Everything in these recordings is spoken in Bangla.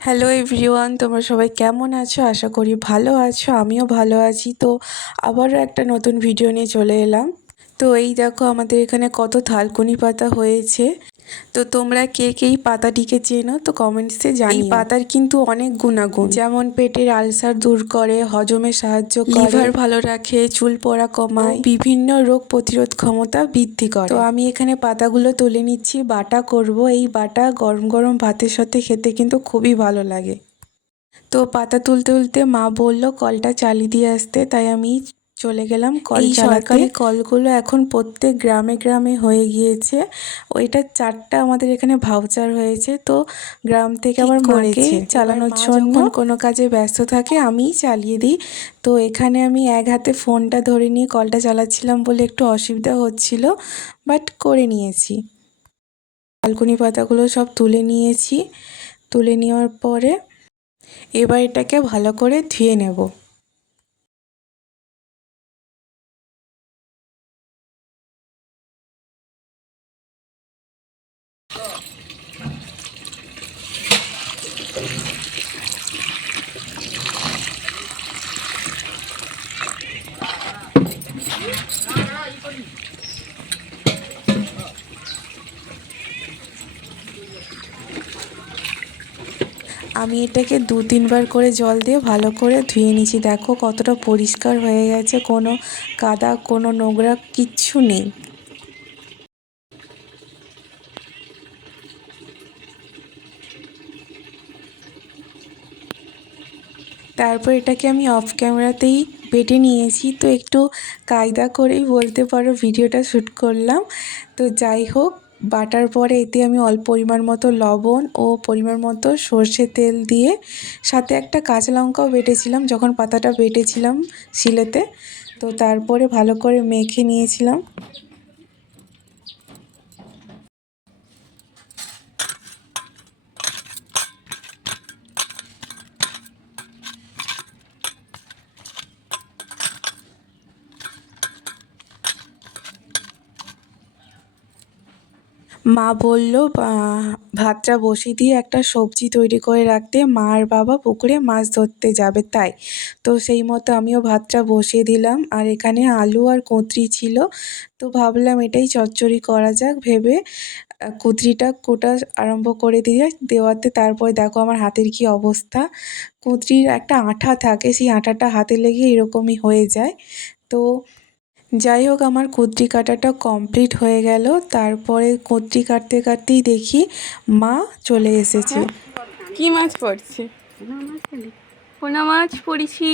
হ্যালো এভরিওয়ান, তোমরা সবাই কেমন আছো? আশা করি ভালো আছো। আমিও ভালো আছি। তো আবারও একটা নতুন ভিডিও নিয়ে চলে এলাম। তো এই দেখো আমাদের এখানে কত থালকুনি পাতা হয়েছে। তো তোমরা কে কে এই পাতাটিকে চেনো তো কমেন্টসে জানিও। এই পাতার কিন্তু অনেক গুণাগুণ, যেমন পেটের আলসার দূর করে, হজমে সাহায্য করে, লিভার ভালো রাখে, চুল পড়া কমায়, বিভিন্ন রোগ প্রতিরোধ ক্ষমতা বৃদ্ধি করে। তো আমি এখানে পাতাগুলো তুলে নিচ্ছি, বাটা করব। এই বাটা গরম গরম ভাতের সাথে খেতে কিন্তু খুবই ভালো লাগে। তো পাতা তুলতে তুলতে মা বলল কলটা চালিয়ে দিয়ে আসতে, তাই আমি চলে গেলাম কল চালাতে। সরকারি কলগুলো এখন প্রত্যেক গ্রামে গ্রামে হয়ে গিয়েছে। ওইটা 4টা আমাদের এখানে ভাউচার হয়েছে। তো গ্রাম থেকে আবার মাকে চালানোর জন্য কোনো কাজে ব্যস্ত থাকে, আমিই চালিয়ে দিই। তো এখানে আমি এক হাতে ফোনটা ধরে নিয়ে কলটা চালাচ্ছিলাম বলে একটু অসুবিধা হচ্ছিল, বাট করে নিয়েছি। বালকনি পাতাগুলো সব তুলে নিয়েছি। তুলে নেওয়ার পরে এবার এটাকে ভালো করে ধুয়ে নেব। আমি এটাকে 2-3 বার করে জল দিয়ে ভালো করে ধুয়ে নিয়েছি। দেখো কতটা পরিষ্কার হয়ে গেছে, কোনো কাদা কোনো নোংরা কিচ্ছু নেই। তারপর এটাকে আমি অফ ক্যামেরাতেই বেটে নিয়েছি। তো একটু কায়দা করেই বলতে পারো ভিডিওটা শ্যুট করলাম। তো যাই হোক, বাটার পরে এতে আমি অল্প পরিমাণ মতো লবণ ও পরিমাণ মতো সর্ষে তেল দিয়ে, সাথে একটা কাঁচা লঙ্কাও বেটেছিলাম যখন পাতাটা বেটেছিলাম শিলেতে। তো তারপরে ভালো করে মেখে নিয়েছিলাম। মা বলল ভাতটা বসিয়ে দিয়ে একটা সবজি তৈরি করে রাখতে, মা আর বাবা পুকুরে মাছ ধরতে যাবে তাই। তো সেই মতো আমিও ভাতটা বসিয়ে দিলাম। আর এখানে আলু আর কুঁদরি ছিল, তো ভাবলাম এটাই চচ্চড়ি করা যাক ভেবে কুঁদরিটা কোটা আরম্ভ করে দেওয়াতে তারপরে দেখো আমার হাতের কি অবস্থা। কুঁদরির একটা আঠা থাকে, সেই আঠাটা হাতে লেগে এরকমই হয়ে যায়। তো যাই হোক, আমার কুঁদরি কাটাটা কমপ্লিট হয়ে গেল। তারপরে কুঁদরি কাটতে কাটতেই দেখি মা চলে এসেছে। কি মাছ পড়ছে? পোনা মাছ পড়েছি।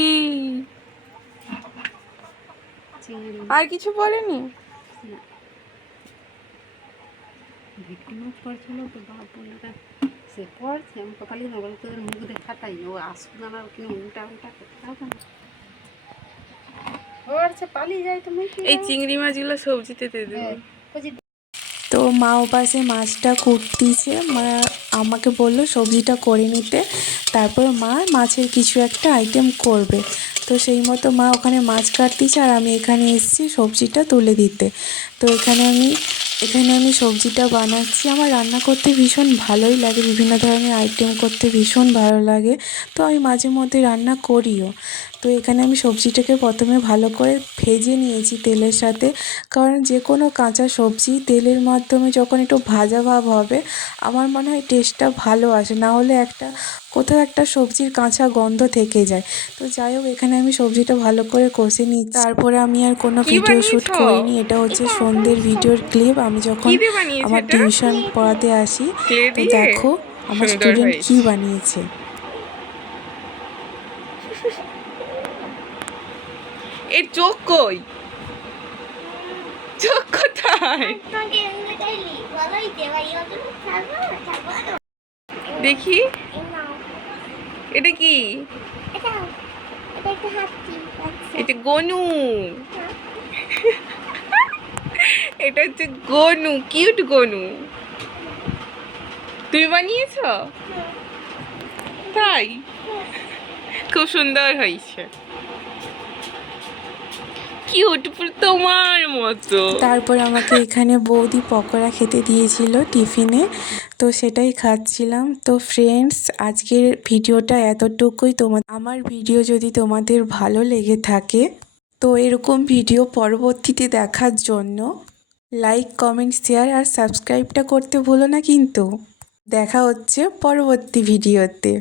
আর কিছু পড়েনি? ভেটকি মাছ পড়ছিল তো বাপ বলটা সে পড়ছে, আমি কপালি না বলে তোদের মুখ দেখাটাই ও আসুন আমার কিনে উল্টা উল্টা করতে হবে না, পড়ছে পালিয়ে যায় তুমি। এই চিংড়ি মাছগুলো সবজিতে দিয়ে দেবো। তো মা ও পাশে মাছটা কুটতিছে, মা আমাকে বলল সবজিটা করে নিতে। তারপর মা মাছের কিছু একটা আইটেম করবে। তো সেই মতো মা ওখানে মাছ কাটতিছে আর আমি এখানে এসেছি সবজিটা তুলে দিতে। তো এখানে আমি সবজিটা বানাচ্ছি। আমার রান্না করতে ভীষণ ভালোই লাগে, বিভিন্ন ধরনের আইটেম করতে ভীষণ ভালো লাগে। তো আমি মাঝে মধ্যে রান্না করিও। তো এখানে আমি সবজিটাকে প্রথমে ভালো করে ভেজে নিয়েছি তেলের সাথে, কারণ যে কোনো কাঁচা সবজি তেলের মাধ্যমে যখন একটু ভাজা ভাব হবে আমার মনে হয় টেস্টটা ভালো আসে, না হলে কোথাও একটা সবজির কাঁচা গন্ধ থেকে যায়। তো যাই হোক, এখানে আমি সবজিটা ভালো করে কষে নিচ্ছি। তারপরে আমি আর কোনো কি ভিডিও শ্যুট বানিয়েছো? করিনি, এটা হচ্ছে সন্ধ্যের ভিডিওর ক্লিপ, আমি কি যখন দিয়ে বানিয়েছো আমার এটা? টিউশন পড়াতে আসি। ক্লে তো দিয়ে? দেখো আমার সুন্দর স্টুডেন্ট কী হয়েছে। বানিয়েছে। এর চোখ কই? চোখ কোথায়? দেখি এটা কি? এটা গনু। এটা হচ্ছে গনু, কিউট গনু। তুমি বানিয়েছো? তাই? খুব সুন্দর হয়েছে, কিউট, পুরো তোমার মতো। তারপর আমাকে এখানে বৌদি পকোড়া খেতে দিয়েছিল টিফিনে। তো সেটাই খাচ্ছিলাম। তো ফ্রেন্ডস, আজকের ভিডিওটা এতটুকুই। আমার ভিডিও যদি তোমাদের ভালো লেগে থাকে তো এরকম ভিডিও পরবর্তীতে দেখার জন্য লাইক, কমেন্ট, শেয়ার আর সাবস্ক্রাইবটা করতে ভুলো না কিন্তু। দেখা হচ্ছে পরবর্তী ভিডিওতে।